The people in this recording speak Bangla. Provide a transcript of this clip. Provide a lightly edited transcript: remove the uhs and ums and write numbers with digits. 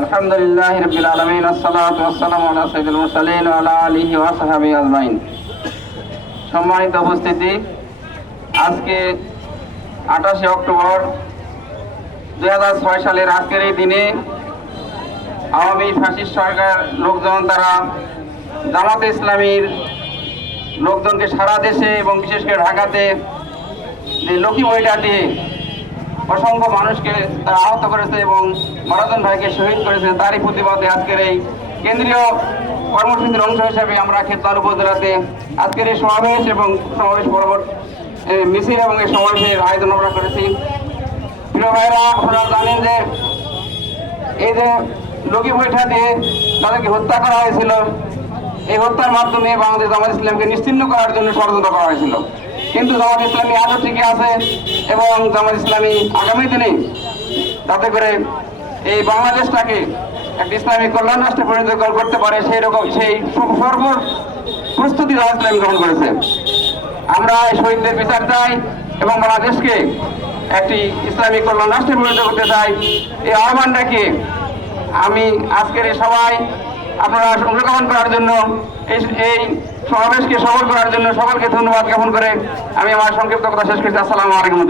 আলহামদুলিল্লাহ রাব্বিল আলামিন আসসালাতু ওয়াসসালামু আলা সাইয়্যিদিল মুরসালিন ওয়া আলা আলিহি ওয়া সাহবিহি আজমাইন। সম্মানিত উপস্থিতি, আজকে 28 অক্টোবর 2006 সালের আজকের এই দিনে আওয়ামী ফ্যাসিস্ট সরকার লোকজন তারা জামাতে ইসলামীর লোকজনকে সারা দেশে এবং বিশেষ করে ঢাকাতে যে লক্ষ্মী বইটাটি অসংখ্য মানুষকে তারা আহত করেছে এবং মারাজন ভাইকে শহীদ করেছে, তারই প্রতিবাদে আজকের এই কেন্দ্রীয় কর্মসূচির অংশ হিসেবে আমরা খেতলার উপজেলাতে আজকের এই সমাবেশ এবং সমাবেশ পরবর্তী মিছিল এবং এই সমাবেশের আয়োজন আমরা করেছি। প্রিয় ভাইরা, আপনারা জানেন যে এই যে লক্ষ্মী বৈঠা দিয়ে তাদেরকে হত্যা করা হয়েছিল, এই হত্যার মাধ্যমে বাংলাদেশ জামাত ইসলামকে নিশ্চিহ্ন করার জন্য ষড়যন্ত্র করা হয়েছিল। কিন্তু জামাত ইসলামী আজও ঠিকই আছে এবং জামাত ইসলামী আগামী দিনে যাতে করে এই বাংলাদেশটাকে একটা ইসলামী কল্যাণ রাষ্ট্রে পরিণত করতে পারে সেই সর্ব প্রস্তুতি জামাত ইসলামী গ্রহণ করেছে। আমরা এই শহীদদের বিচার চাই এবং বাংলাদেশকে একটি ইসলামী কল্যাণ রাষ্ট্রে পরিণত করতে চাই। এই আহ্বানটাকে আমি আজকের এই সবাই আপনারা অংশগ্রহণ করার জন্য এই সমাবেশকে সফল করার জন্য সকলকে ধন্যবাদ জ্ঞাপন করে আমি আমার সংক্ষিপ্ত কথা শেষ করছি। আসসালামু আলাইকুম।